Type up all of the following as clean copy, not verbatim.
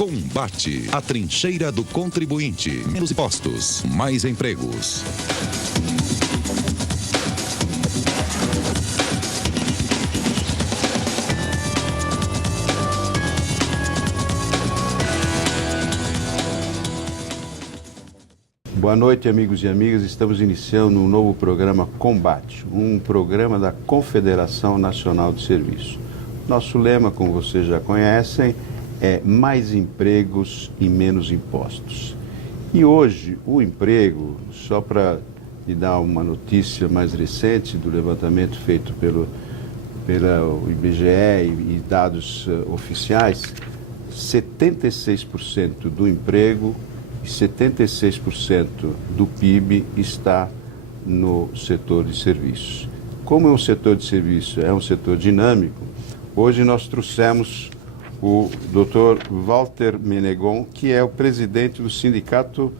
Combate, a trincheira do contribuinte. Menos impostos, mais empregos. Boa noite, amigos e amigas. Estamos iniciando um novo programa Combate, um programa da Confederação Nacional de Serviço. Nosso lema, como vocês já conhecem, é mais empregos e menos impostos. E hoje, o emprego, só para lhe dar uma notícia mais recente do levantamento feito pelo IBGE e dados oficiais, 76% do emprego e 76% do PIB está no setor de serviços. Como é um setor de serviço, é um setor dinâmico, hoje nós trouxemos o Dr. Walter Menegon, que é o presidente do Sindicato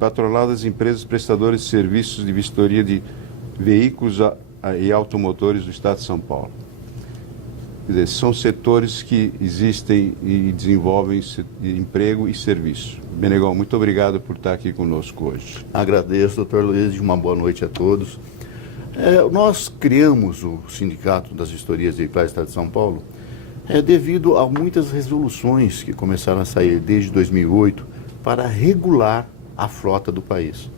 Patronal das Empresas Prestadoras de Serviços de Vistoria de Veículos e Automotores do Estado de São Paulo. Quer dizer, são setores que existem e desenvolvem emprego e serviço. Menegon, muito obrigado por estar aqui conosco hoje. Agradeço, doutor Luiz, e uma boa noite a todos. Nós criamos o Sindicato das Vistorias Veiculares do Estado de São Paulo devido a muitas resoluções que começaram a sair desde 2008 para regular a frota do país.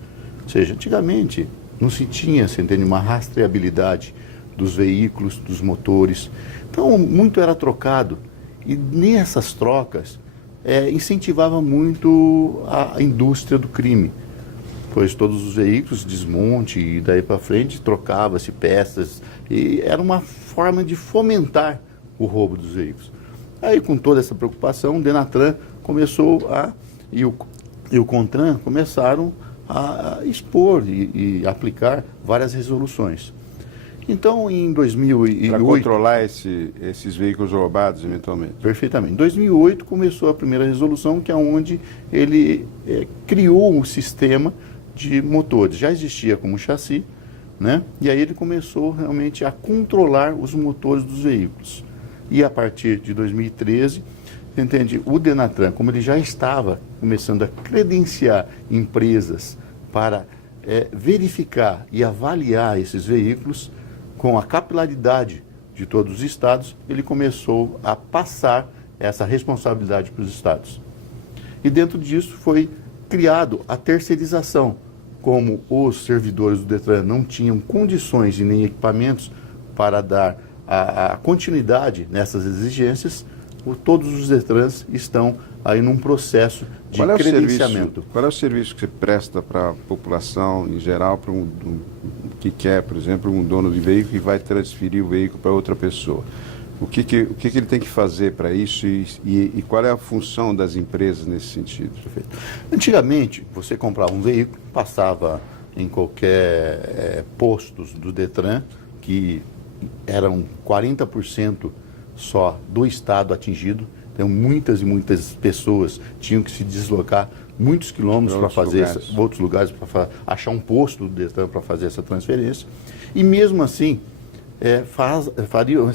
Ou seja, antigamente não se tinha, você entende, uma rastreabilidade dos veículos, dos motores. Então, muito era trocado. E nessas trocas, incentivava muito a indústria do crime. Pois todos os veículos, desmonte e daí para frente, trocava-se peças. E era uma forma de fomentar o roubo dos veículos. Aí, com toda essa preocupação, o Denatran começou e o CONTRAN começaram a expor e aplicar várias resoluções. Então, em 2008... Para controlar esses veículos roubados, eventualmente. Perfeitamente. Em 2008 começou a primeira resolução, que é onde ele criou um sistema de motores. Já existia como chassi, né? E aí ele começou realmente a controlar os motores dos veículos. E a partir de 2013, entende, o Denatran, como ele já estava começando a credenciar empresas para verificar e avaliar esses veículos, com a capilaridade de todos os estados, ele começou a passar essa responsabilidade para os estados. E dentro disso foi criado a terceirização. Como os servidores do Detran não tinham condições e nem equipamentos para dar a continuidade nessas exigências, todos os Detrans estão aí num processo de credenciamento. Qual é o serviço que você presta para a população em geral, para que quer, por exemplo, um dono de veículo que vai transferir o veículo para outra pessoa? O que ele tem que fazer para isso e qual é a função das empresas nesse sentido? Perfeito. Antigamente, você comprava um veículo, passava em qualquer postos do Detran, que eram 40% só do estado atingido. Então, muitas e muitas pessoas tinham que se deslocar muitos quilômetros para fazer outros lugares, para achar um posto do Detran para fazer essa transferência. E mesmo assim, fariam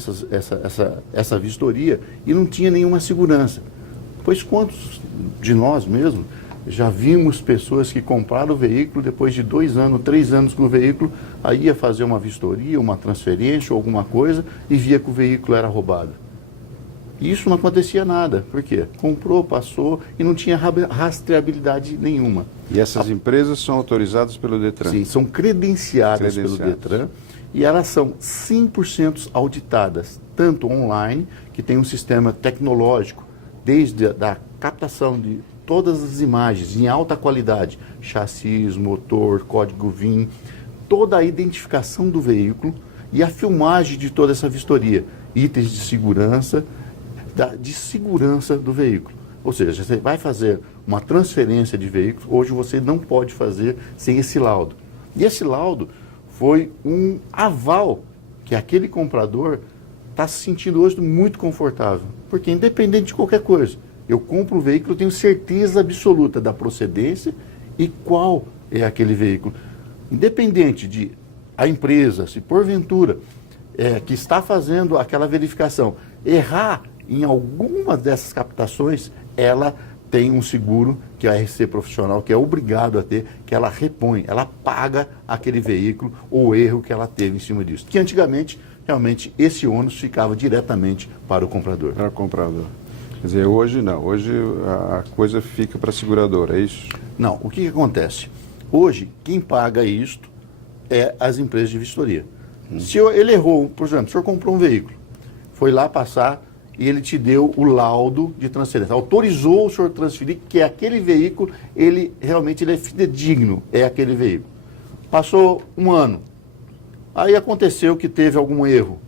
essa vistoria e não tinha nenhuma segurança. Pois quantos de nós mesmos já vimos pessoas que compraram o veículo depois de 2 anos, 3 anos com o veículo, aí ia fazer uma vistoria, uma transferência ou alguma coisa e via que o veículo era roubado. E isso não acontecia nada. Por quê? Comprou, passou e não tinha rastreabilidade nenhuma. E essas empresas são autorizadas pelo Detran? Sim, são credenciadas pelo Detran e elas são 100% auditadas, tanto online, que tem um sistema tecnológico, desde a captação de todas as imagens em alta qualidade, chassis, motor, código VIN, toda a identificação do veículo e a filmagem de toda essa vistoria, itens de segurança do veículo. Ou seja, você vai fazer uma transferência de veículos, hoje você não pode fazer sem esse laudo. E esse laudo foi um aval que aquele comprador está se sentindo hoje muito confortável. Porque independente de qualquer coisa, eu compro um veículo, eu tenho certeza absoluta da procedência e qual é aquele veículo. Independente de a empresa, se porventura que está fazendo aquela verificação, errar em alguma dessas captações, ela tem um seguro que a RC Profissional, que é obrigado a ter, que ela repõe, ela paga aquele veículo ou erro que ela teve em cima disso. Que antigamente, realmente, esse ônus ficava diretamente para o comprador. Para o comprador. Quer dizer, hoje não. Hoje a coisa fica para a seguradora, é isso? Não, o que acontece? Hoje, quem paga isto é as empresas de vistoria. Se ele errou, por exemplo, o senhor comprou um veículo, foi lá passar e ele te deu o laudo de transferência, autorizou o senhor transferir que aquele veículo, ele realmente ele é fidedigno, é aquele veículo. Passou um ano, aí aconteceu que teve algum erro,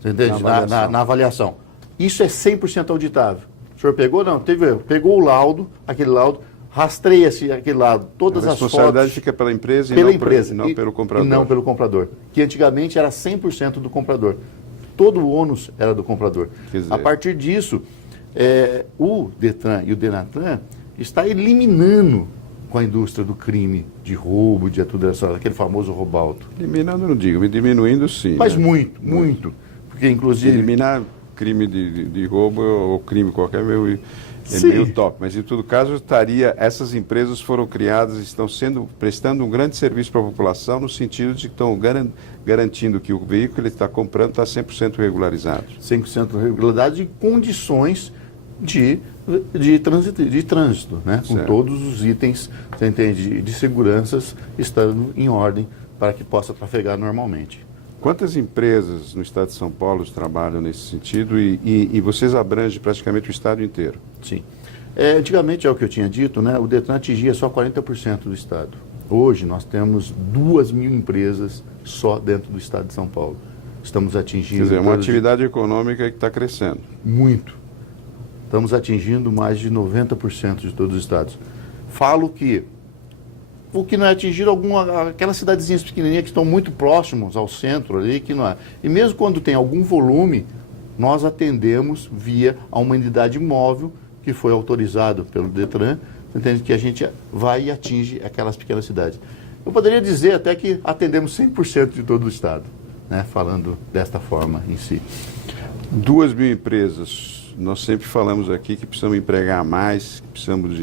você entende? Na avaliação. Isso é 100% auditável. O senhor pegou? Não, teve erro. Pegou o laudo, aquele laudo, rastreia-se aquele laudo, todas as fotos. A responsabilidade fica pela empresa e não pelo comprador. E não pelo comprador, que antigamente era 100% do comprador. Todo o ônus era do comprador. A partir disso, o Detran e o Denatran está eliminando com a indústria do crime, de roubo, de tudo isso, aquele famoso roubo alto. Eliminando não digo, diminuindo sim. Mas né? muito. Porque inclusive... Eliminar crime de roubo ou crime qualquer é meio top. Mas em todo caso, essas empresas foram criadas, estão prestando um grande serviço para a população no sentido de que estão garantindo que o veículo que ele está comprando está 100% regularizado. 100% regularidade e condições de trânsito, né? Com todos os itens, você entende, de seguranças estando em ordem para que possa trafegar normalmente. Quantas empresas no estado de São Paulo trabalham nesse sentido e vocês abrangem praticamente o estado inteiro? Sim. Antigamente, é o que eu tinha dito, né? O Detran atingia só 40% do estado. Hoje nós temos 2.000 empresas só dentro do estado de São Paulo. Estamos atingindo... Quer dizer, uma atividade econômica que está crescendo. Muito. Estamos atingindo mais de 90% de todos os estados. Falo que o que não é atingido, aquelas cidadezinhas pequenininhas que estão muito próximos ao centro ali, que não é. E mesmo quando tem algum volume, nós atendemos via a uma unidade móvel que foi autorizado pelo Detran, entende, que a gente vai e atinge aquelas pequenas cidades. Eu poderia dizer até que atendemos 100% de todo o estado, né, falando desta forma em si. 2.000 empresas, nós sempre falamos aqui que precisamos empregar mais, que precisamos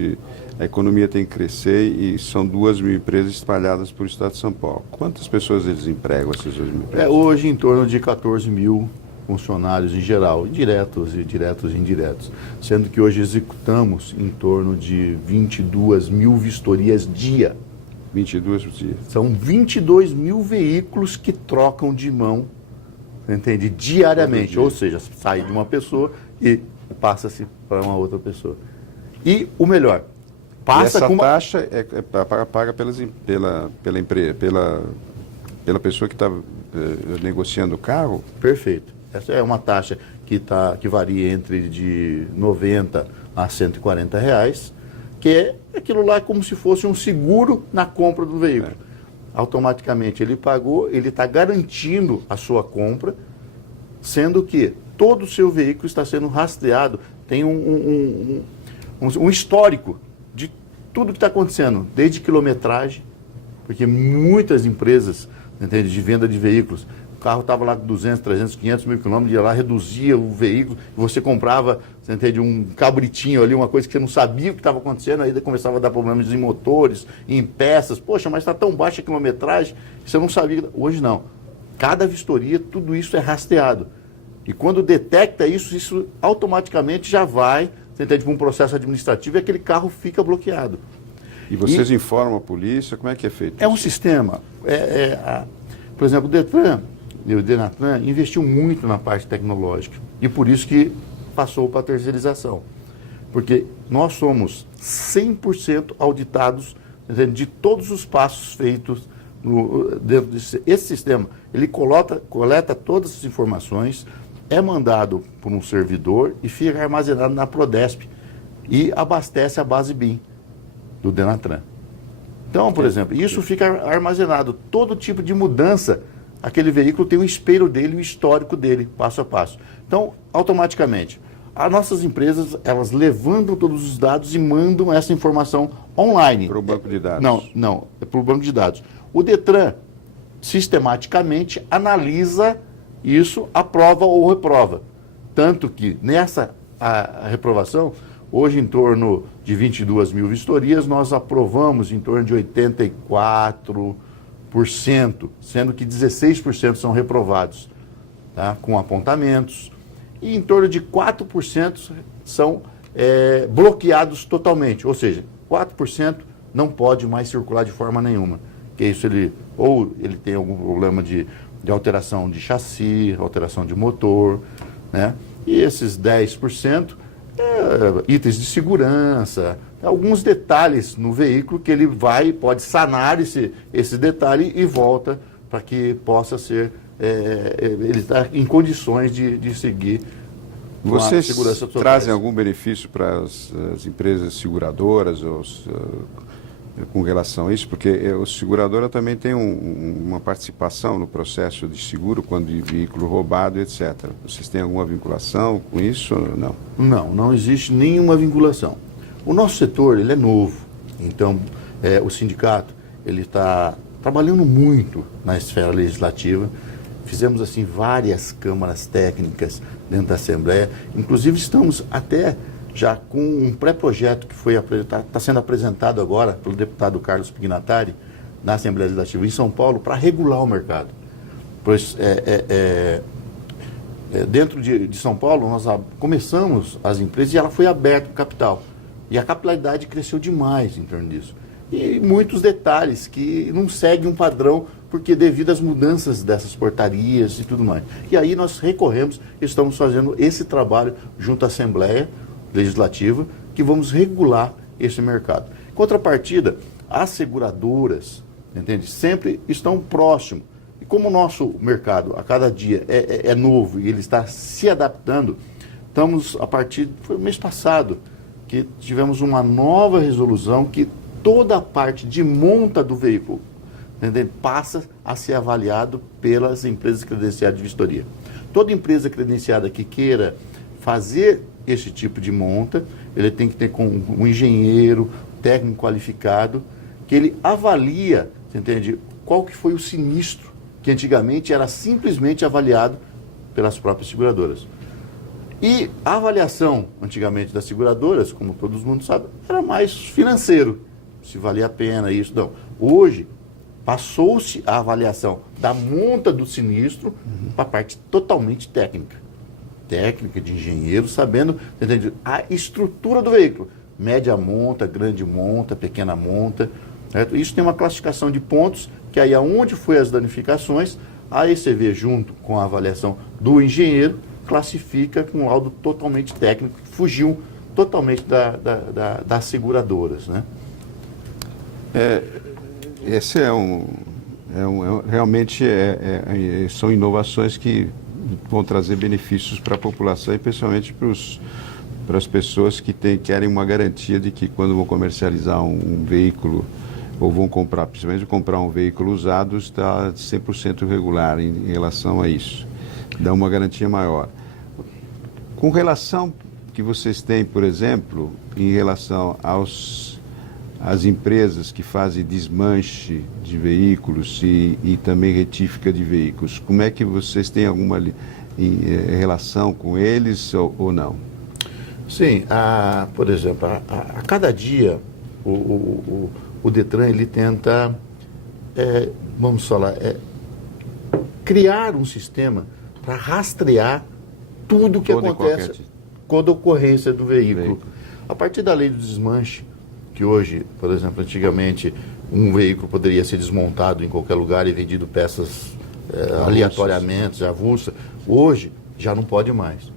a economia tem que crescer e são 2.000 empresas espalhadas por estado de São Paulo. Quantas pessoas eles empregam, essas 2.000 empresas? Hoje em torno de 14.000 funcionários em geral, diretos e indiretos, sendo que hoje executamos em torno de 22.000 vistorias dia. 22 por dia. São 22.000 veículos que trocam de mão, entende, diariamente, ou seja, sai de uma pessoa e passa-se para uma outra pessoa. E o melhor, essa taxa é paga pela pessoa que está negociando o carro? Perfeito. Essa é uma taxa que varia entre de 90 a R$140, que é aquilo lá como se fosse um seguro na compra do veículo. Automaticamente ele pagou, ele está garantindo a sua compra, sendo que todo o seu veículo está sendo rastreado, tem um histórico de tudo que está acontecendo, desde quilometragem, porque muitas empresas, entende, de venda de veículos, o carro estava lá com 200, 300, 500 mil quilômetros, ia lá, reduzia o veículo, você comprava, você entende, um cabritinho ali, uma coisa que você não sabia o que estava acontecendo, aí começava a dar problemas em motores, em peças, poxa, mas está tão baixa a quilometragem, você não sabia. Hoje não. Cada vistoria, tudo isso é rastreado. E quando detecta isso automaticamente já vai, você entende, para um processo administrativo e aquele carro fica bloqueado. E vocês informam a polícia? Como é que é feito? É um sistema. Por exemplo, o Detran e o Denatran investiu muito na parte tecnológica e por isso que passou para a terceirização. Porque nós somos 100% auditados, entende, de todos os passos feitos dentro desse sistema. Ele coleta todas as informações, é mandado por um servidor e fica armazenado na Prodesp e abastece a base BIM do Denatran. Então, por exemplo, isso fica armazenado. Todo tipo de mudança, aquele veículo tem um espelho dele, o histórico dele, passo a passo. Então, automaticamente, as nossas empresas, elas levantam todos os dados e mandam essa informação online. Para o banco de dados? Não, é para o banco de dados. O Detran, sistematicamente, analisa isso, aprova ou reprova. Tanto que, nessa a reprovação, Hoje, em torno de 22 mil vistorias, nós aprovamos em torno de 84%, sendo que 16% são reprovados, tá? Com apontamentos, e em torno de 4% são bloqueados totalmente, ou seja, 4% não pode mais circular de forma nenhuma. Que isso ele tem algum problema de alteração de chassi, alteração de motor, né? E esses 10%, itens de segurança, alguns detalhes no veículo que ele pode sanar esse detalhe e volta para que possa ser, ele está em condições de seguir. Vocês segurança total. Trazem algum benefício para as empresas seguradoras com relação a isso? Porque a seguradora também tem uma participação no processo de seguro quando de veículo roubado, etc. Vocês têm alguma vinculação com isso ou não? Não existe nenhuma vinculação. O nosso setor ele é novo, então o sindicato ele está trabalhando muito na esfera legislativa. Fizemos assim várias câmaras técnicas dentro da Assembleia. Inclusive estamos até já com um pré-projeto que está sendo apresentado agora pelo deputado Carlos Pignatari na Assembleia Legislativa em São Paulo para regular o mercado. Pois dentro de São Paulo nós começamos as empresas e ela foi aberta o capital. E a capilaridade cresceu demais em torno disso. E muitos detalhes que não seguem um padrão, porque devido às mudanças dessas portarias e tudo mais. E aí nós recorremos, estamos fazendo esse trabalho junto à Assembleia Legislativa, que vamos regular esse mercado. Em contrapartida, as seguradoras, entende, sempre estão próximo. E como o nosso mercado a cada dia é novo e ele está se adaptando, estamos foi o mês passado que tivemos uma nova resolução que toda a parte de monta do veículo, entende, passa a ser avaliado pelas empresas credenciadas de vistoria. Toda empresa credenciada que queira fazer esse tipo de monta, ele tem que ter com um engenheiro, técnico qualificado, que ele avalia, você entende, qual que foi o sinistro, que antigamente era simplesmente avaliado pelas próprias seguradoras. E a avaliação, antigamente, das seguradoras, como todo mundo sabe, era mais financeiro, se valia a pena isso, não. Hoje, passou-se a avaliação da monta do sinistro para a parte totalmente técnica. Técnica de engenheiro, sabendo, entende, a estrutura do veículo. Média monta, grande monta, pequena monta. Certo? Isso tem uma classificação de pontos, que aí aonde foi as danificações, a ECV, junto com a avaliação do engenheiro, classifica com um laudo totalmente técnico, que fugiu totalmente das seguradoras, né? Esse realmente são inovações que vão trazer benefícios para a população e principalmente para as pessoas que querem uma garantia de que quando vão comercializar um veículo ou vão comprar, principalmente comprar um veículo usado, está 100% regular em relação a isso. Dá uma garantia maior. Com relação que vocês têm, por exemplo, em relação às empresas que fazem desmanche de veículos e também retífica de veículos, como é que vocês têm alguma relação com eles ou não? Sim, por exemplo, a cada dia o Detran ele tenta, vamos falar, criar um sistema para rastrear tudo que acontece com a ocorrência do veículo. A partir da lei do desmanche, que hoje, por exemplo, antigamente um veículo poderia ser desmontado em qualquer lugar e vendido peças aleatoriamente, avulsa. Hoje já não pode mais.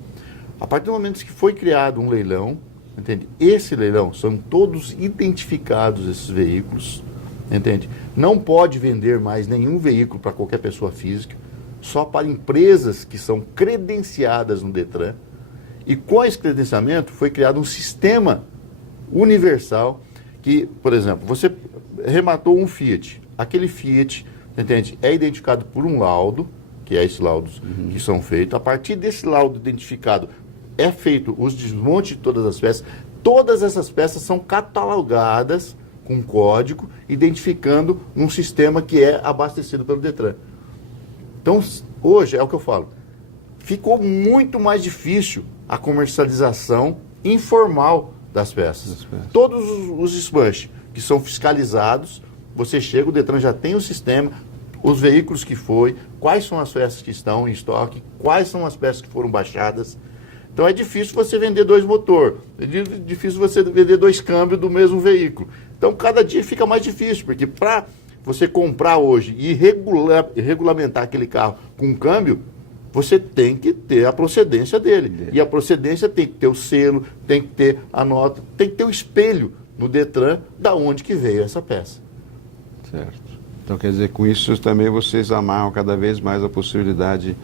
A partir do momento que foi criado um leilão, entende? Esse leilão são todos identificados, esses veículos, entende? Não pode vender mais nenhum veículo para qualquer pessoa física, só para empresas que são credenciadas no Detran. E com esse credenciamento foi criado um sistema universal que, por exemplo, você rematou um Fiat. Aquele Fiat, entende, é identificado por um laudo, que é esses laudos que são feitos. A partir desse laudo identificado, é feito os desmontes de todas as peças. Todas essas peças são catalogadas com código, identificando um sistema que é abastecido pelo Detran. Então, hoje, é o que eu falo, ficou muito mais difícil a comercialização informal das peças. Todos os desmanches que são fiscalizados, você chega, o Detran já tem o sistema, os veículos que foi, quais são as peças que estão em estoque, quais são as peças que foram baixadas. Então é difícil você vender 2 motores, é difícil você vender 2 câmbios do mesmo veículo. Então cada dia fica mais difícil, porque para você comprar hoje e regulamentar aquele carro com um câmbio, você tem que ter a procedência dele. E a procedência tem que ter o selo, tem que ter a nota, tem que ter o espelho no Detran da onde que veio essa peça. Certo. Então, quer dizer, com isso também vocês amarram cada vez mais a possibilidade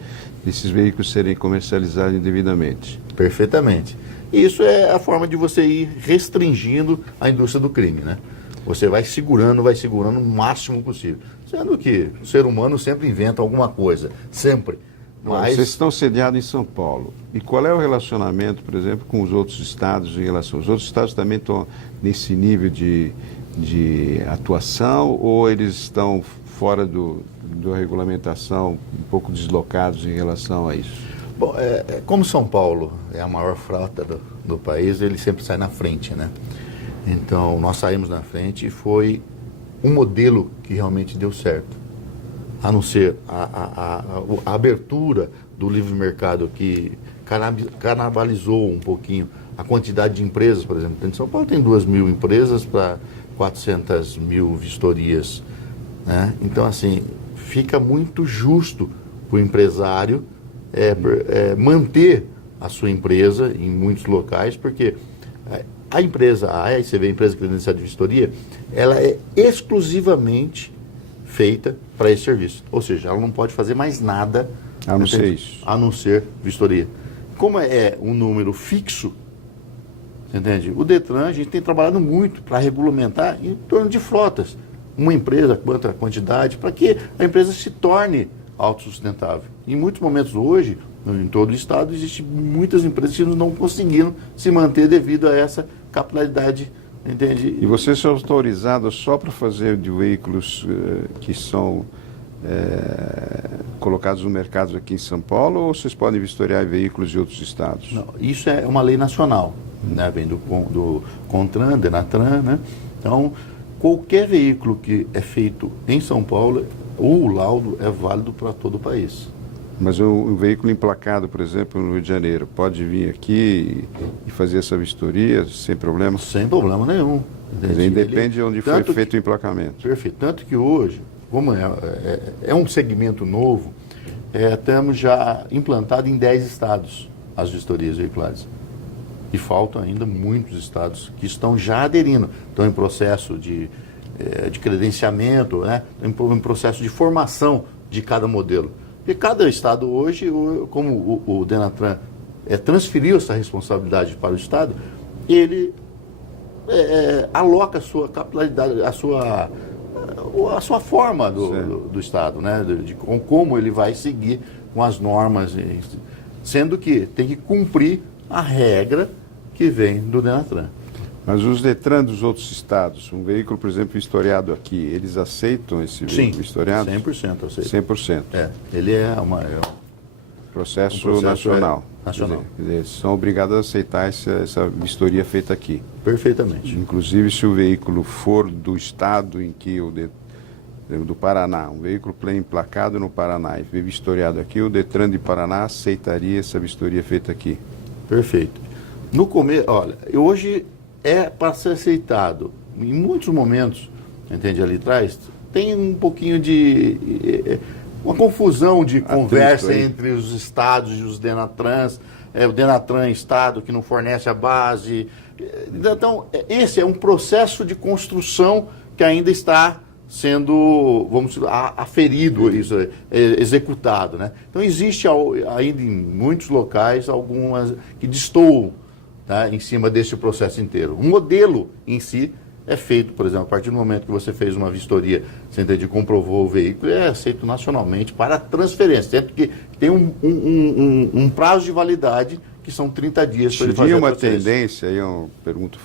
desses veículos serem comercializados indevidamente. Perfeitamente. E isso é a forma de você ir restringindo a indústria do crime, né? Você vai segurando o máximo possível. Sendo que o ser humano sempre inventa alguma coisa, sempre. Mas... Vocês estão sediados em São Paulo. E qual é o relacionamento, por exemplo, com os outros estados em relação... Os outros estados também estão nesse nível de atuação ou eles estão fora da regulamentação, um pouco deslocados em relação a isso? Bom, como São Paulo é a maior frota do país, ele sempre sai na frente, né? Então, nós saímos na frente e foi um modelo que realmente deu certo. A não ser a abertura do livre mercado que canibalizou um pouquinho a quantidade de empresas, por exemplo. Em São Paulo tem 2.000 empresas para 400.000 vistorias, né? Então, assim, fica muito justo para o empresário manter a sua empresa em muitos locais, porque a empresa, a AECV, a empresa credenciada de vistoria, ela é exclusivamente feita para esse serviço. Ou seja, ela não pode fazer mais nada a não ser isso. A não ser vistoria. Como é um número fixo, entende? O Detran, a gente tem trabalhado muito para regulamentar em torno de frotas. Uma empresa, quanta quantidade, para que a empresa se torne autossustentável. Em muitos momentos hoje, em todo o estado, existem muitas empresas que não conseguiram se manter devido a essa capilaridade, entende? E vocês são autorizados só para fazer de veículos que são colocados no mercado aqui em São Paulo, ou vocês podem vistoriar veículos de outros estados? Não, isso é uma lei nacional, né? Vem do CONTRAN, DENATRAN, né? Então, qualquer veículo que é feito em São Paulo, o laudo é válido para todo o país. Mas um veículo emplacado, por exemplo, no Rio de Janeiro, pode vir aqui e fazer essa vistoria sem problema? Sem problema nenhum. Independe de onde foi feito o emplacamento. Perfeito. Tanto que hoje, como é um segmento novo, estamos já implantado em 10 estados as vistorias veiculares. E faltam ainda muitos estados que estão já aderindo, estão em processo de credenciamento, né? Estão em processo de formação de cada modelo. Porque cada estado hoje, como o DENATRAN transferiu essa responsabilidade para o estado, ele aloca a sua capilaridade, a sua forma do estado, né? De como ele vai seguir com as normas, sendo que tem que cumprir a regra que vem do DENATRAN. Mas os Detran dos outros estados, um veículo, por exemplo, vistoriado aqui, eles aceitam esse veículo vistoriado? 100% aceitam. 100%. Ele é um processo nacional. Nacional. Quer dizer, eles são obrigados a aceitar essa vistoria feita aqui. Perfeitamente. Inclusive, se o veículo for do estado em que do Paraná, um veículo emplacado no Paraná e foi vistoriado aqui, o Detran de Paraná aceitaria essa vistoria feita aqui. Perfeito. No começo, olha, hoje para ser aceitado. Em muitos momentos, entende, ali atrás, tem um pouquinho de uma confusão de conversa entre os estados e os DENATRANs, o DENATRAN estado que não fornece a base. Então, esse é um processo de construção que ainda está sendo, vamos dizer, aferido, executado, né? Então, existe ainda em muitos locais algumas que destoam, tá, em cima desse processo inteiro. O modelo em si é feito, por exemplo, a partir do momento que você fez uma vistoria, você entende, comprovou o veículo, é aceito nacionalmente para transferência, sendo que tem um prazo de validade que são 30 dias para ele fazer a transferência. Seria uma tendência, aí eu pergunto,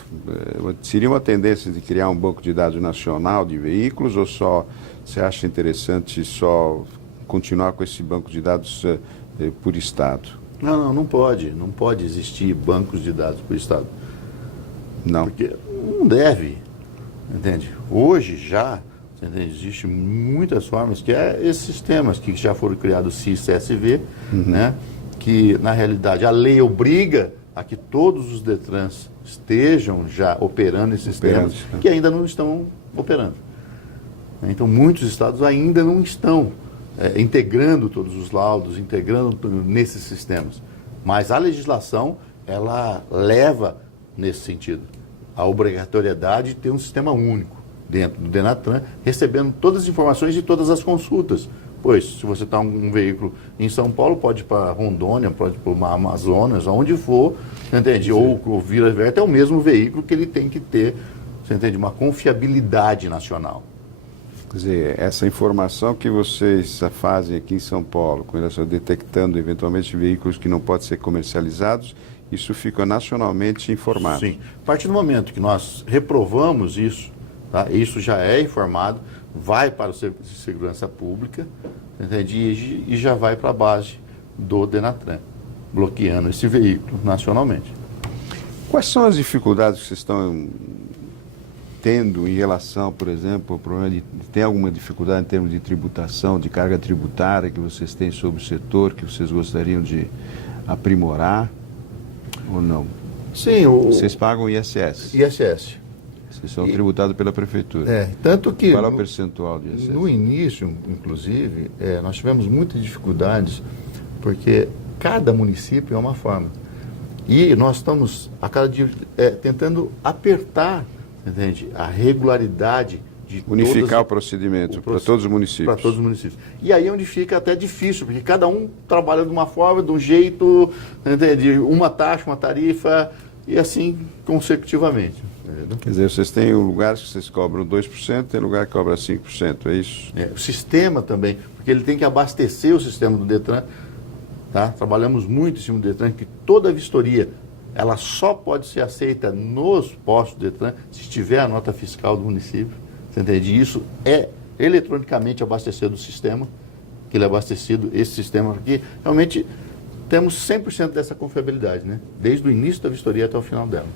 seria uma tendência de criar um banco de dados nacional de veículos, ou só você acha interessante só continuar com esse banco de dados por estado? Não pode existir bancos de dados por estado. Não. Porque não deve, entende? Hoje já, entende? Existe muitas formas, que é esses sistemas que já foram criados, CIS, CSV, né? Que na realidade a lei obriga a que todos os DETRANs estejam já operando esses sistemas, que ainda não estão operando. Então muitos estados ainda não estão integrando todos os laudos, integrando nesses sistemas. Mas a legislação, ela leva nesse sentido a obrigatoriedade de ter um sistema único dentro do DENATRAN, recebendo todas as informações de todas as consultas. Pois, se você está um veículo em São Paulo, pode ir para Rondônia, pode ir para o Amazonas, aonde for, entende? Ou vira verta, é o mesmo veículo que ele tem que ter, você entende? Uma confiabilidade nacional. Quer dizer, essa informação que vocês fazem aqui em São Paulo, com relação a detectando eventualmente veículos que não podem ser comercializados, isso fica nacionalmente informado. Sim. A partir do momento que nós reprovamos isso, tá? Isso já é informado, vai para o Serviço de Segurança Pública, entende? E já vai para a base do DENATRAN, bloqueando esse veículo nacionalmente. Quais são as dificuldades que vocês estão tendo em relação, por exemplo, ao problema de... Tem alguma dificuldade em termos de tributação, de carga tributária que vocês têm sobre o setor, que vocês gostariam de aprimorar ou não? Sim. Vocês pagam ISS? ISS. Vocês são tributados pela prefeitura. Tanto que... Qual é o percentual de ISS? No início, inclusive, nós tivemos muitas dificuldades, porque cada município é uma forma. E nós estamos, a cada dia, tentando apertar, entende? A regularidade de unificar o procedimento para todos os municípios. Para todos os municípios. E aí é onde fica até difícil, porque cada um trabalha de uma forma, de um jeito, entende? Uma taxa, uma tarifa, e assim consecutivamente. Entendeu? Quer dizer, vocês têm lugares que vocês cobram 2%, tem lugar que cobra 5%, é isso? O sistema também, porque ele tem que abastecer o sistema do DETRAN. Tá? Trabalhamos muito em cima do DETRAN, que toda vistoria ela só pode ser aceita nos postos do DETRAN se tiver a nota fiscal do município. Você entende? E isso é eletronicamente abastecido do sistema, que ele é abastecido, esse sistema aqui. Realmente temos 100% dessa confiabilidade, né? Desde o início da vistoria até o final dela.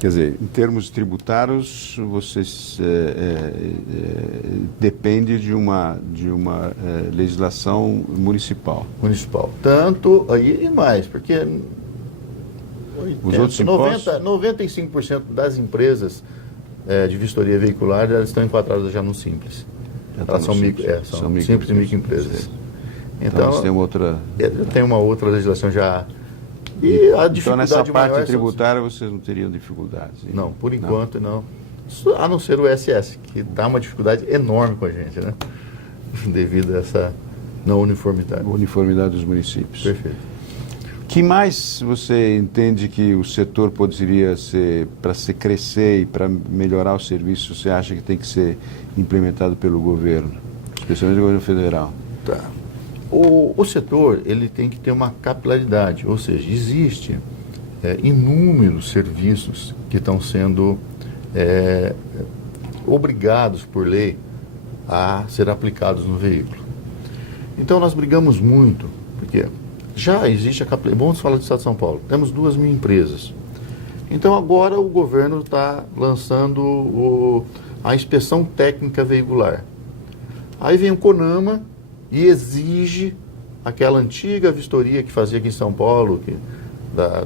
Quer dizer, em termos tributários, vocês dependem de uma legislação municipal. Municipal. Tanto aí e mais, porque... Os outros impostos? 95% das empresas de vistoria veicular elas estão enquadradas já no Simples. Elas são simples e microempresas. Então tem outra... Tem uma outra legislação já. E a dificuldade então nessa parte maior tributária vocês não teriam dificuldades? Hein? Não, por enquanto não. A não ser o SS, que dá uma dificuldade enorme com a gente, né? Devido a essa não uniformidade. Uniformidade dos municípios. Perfeito. Que mais você entende que o setor poderia ser, para se crescer e para melhorar o serviço, você acha que tem que ser implementado pelo governo, especialmente o governo federal? Tá. O setor ele tem que ter uma capilaridade, ou seja, existe inúmeros serviços que estão sendo obrigados por lei a ser aplicados no veículo. Então nós brigamos muito, porque já existe a capilaridade. Vamos falar do Estado de São Paulo. Temos 2.000 empresas. Então agora o governo está lançando a inspeção técnica veicular. Aí vem o CONAMA e exige aquela antiga vistoria que fazia aqui em São Paulo,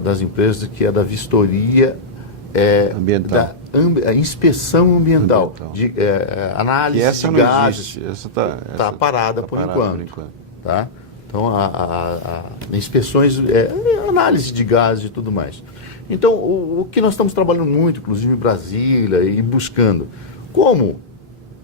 das empresas, que é da vistoria ambiental. Da inspeção ambiental. De, análise essa de não gases. Existe. Essa está parada por enquanto. Tá? Então, inspeções, análise de gases e tudo mais. Então, o que nós estamos trabalhando muito, inclusive em Brasília, e buscando, como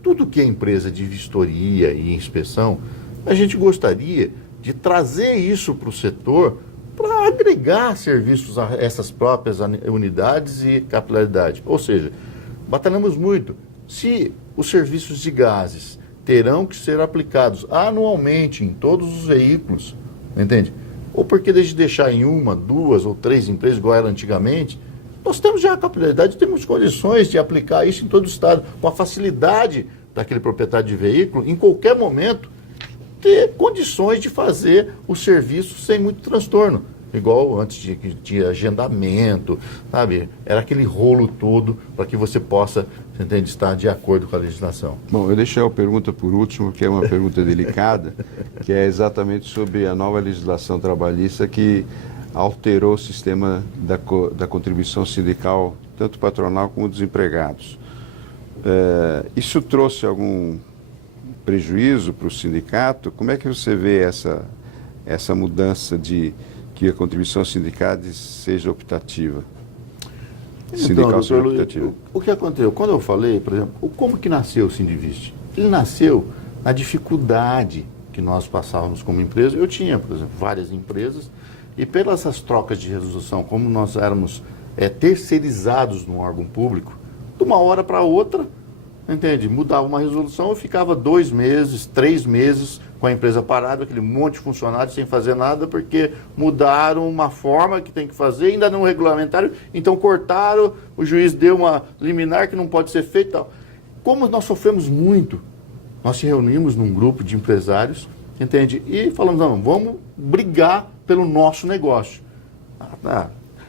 tudo que é empresa de vistoria e inspeção, a gente gostaria de trazer isso para o setor para agregar serviços a essas próprias unidades e capilaridade. Ou seja, batalhamos muito. Se os serviços de gases terão que ser aplicados anualmente em todos os veículos, entende? Ou porque desde deixar em 1, 2 ou 3 empresas, igual era antigamente, nós temos já a capilaridade, temos condições de aplicar isso em todo o estado, com a facilidade daquele proprietário de veículo, em qualquer momento, ter condições de fazer o serviço sem muito transtorno. igual antes de agendamento, sabe? Era aquele rolo todo para que você possa, você entende, estar de acordo com a legislação. Bom, eu deixei a pergunta por último, que é uma pergunta delicada, que é exatamente sobre a nova legislação trabalhista que alterou o sistema da contribuição sindical, tanto patronal como dos empregados. Isso trouxe algum prejuízo para o sindicato? Como é que você vê essa mudança de que a contribuição sindical seja optativa? Sindical seja optativa. O que aconteceu? Quando eu falei, por exemplo, como que nasceu o Sindivist? Ele nasceu na dificuldade que nós passávamos como empresa. Eu tinha, por exemplo, várias empresas e pelas essas trocas de resolução, como nós éramos terceirizados num órgão público, de uma hora para outra, entende? Mudava uma resolução, eu ficava 2 meses, 3 meses com a empresa parada, aquele monte de funcionários sem fazer nada, porque mudaram uma forma que tem que fazer, ainda não regulamentaram, então cortaram, o juiz deu uma liminar que não pode ser feita e tal. Como nós sofremos muito, nós se reunimos num grupo de empresários, entende? E falamos, não, vamos brigar pelo nosso negócio.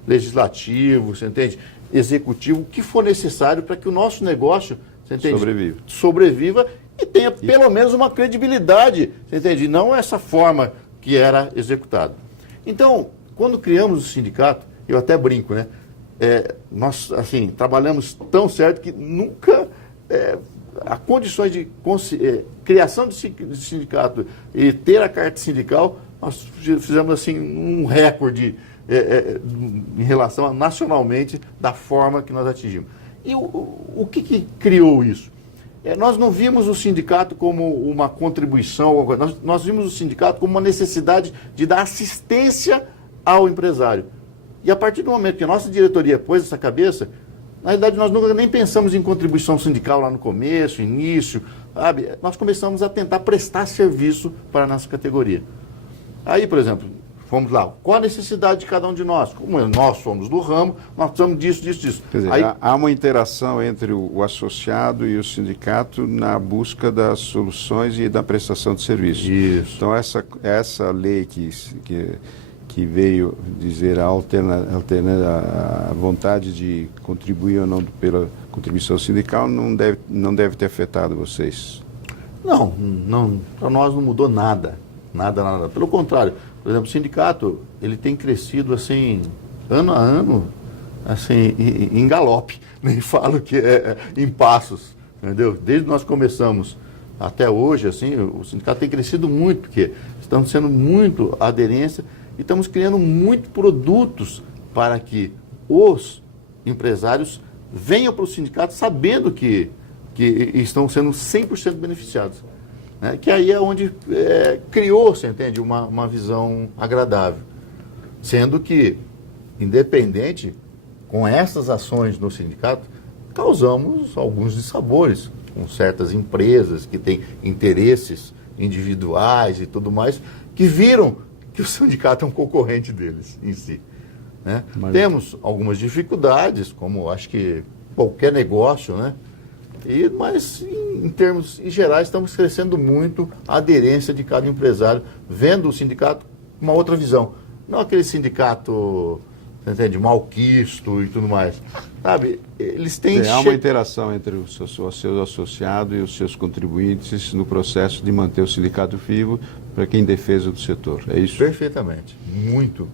Legislativo, você entende? Executivo, o que for necessário para que o nosso negócio, você entende? Sobreviva e tenha pelo menos uma credibilidade, você entende? Não essa forma que era executado. Então, quando criamos o sindicato, eu até brinco, né? Nós, assim, trabalhamos tão certo que nunca a condições de criação de sindicato e ter a carta sindical, nós fizemos, assim, um recorde em relação a nacionalmente da forma que nós atingimos. E o que criou isso? Nós não vimos o sindicato como uma contribuição, nós vimos o sindicato como uma necessidade de dar assistência ao empresário. E a partir do momento que a nossa diretoria pôs essa cabeça, na realidade nós nunca nem pensamos em contribuição sindical lá no começo, início, sabe? Nós começamos a tentar prestar serviço para a nossa categoria. Aí, por exemplo, fomos lá, qual a necessidade de cada um de nós? Como nós somos do ramo, nós precisamos disso. Quer dizer, aí, há uma interação entre o associado e o sindicato na busca das soluções e da prestação de serviço. Isso. Então, essa lei que veio dizer a vontade de contribuir ou não pela contribuição sindical não deve ter afetado vocês? Não, para nós não mudou nada. Nada. Pelo contrário, por exemplo, o sindicato, ele tem crescido assim, ano a ano, assim, em galope, nem falo que em passos, entendeu? Desde que nós começamos até hoje, assim, o sindicato tem crescido muito, porque estamos sendo muito aderência e estamos criando muitos produtos para que os empresários venham para o sindicato sabendo que estão sendo 100% beneficiados. Que aí é onde criou, você entende, uma visão agradável. Sendo que, independente, com essas ações no sindicato, causamos alguns dissabores com certas empresas que têm interesses individuais e tudo mais, que viram que o sindicato é um concorrente deles em si. Né? Temos algumas dificuldades, como acho que qualquer negócio, né? Mas, em termos gerais, estamos crescendo muito a aderência de cada empresário, vendo o sindicato com uma outra visão. Não aquele sindicato, você entende, malquisto e tudo mais. Sabe, eles têm... Há uma interação entre o seu associado e os seus contribuintes no processo de manter o sindicato vivo para quem defesa do setor, é isso? Perfeitamente, muito.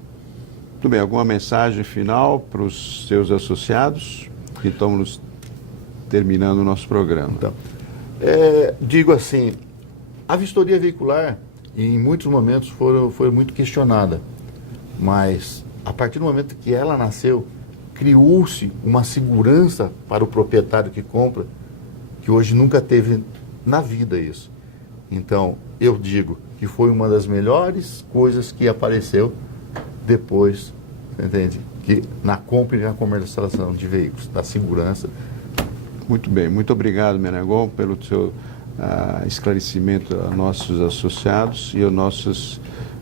Muito bem, alguma mensagem final para os seus associados que estamos terminando o nosso programa? Então, digo assim, a vistoria veicular, em muitos momentos, foi muito questionada, mas a partir do momento que ela nasceu, criou-se uma segurança para o proprietário que compra, que hoje nunca teve na vida isso. Então, eu digo que foi uma das melhores coisas que apareceu depois, você entende? Que na compra e na comercialização de veículos, da segurança. Muito bem, muito obrigado, Menegon, pelo seu esclarecimento a nossos associados e aos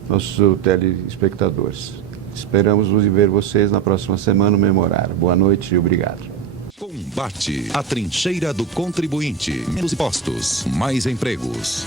nossos telespectadores. Esperamos ver vocês na próxima semana no Memorário. Boa noite e obrigado. Combate a trincheira do contribuinte. Menos impostos, mais empregos.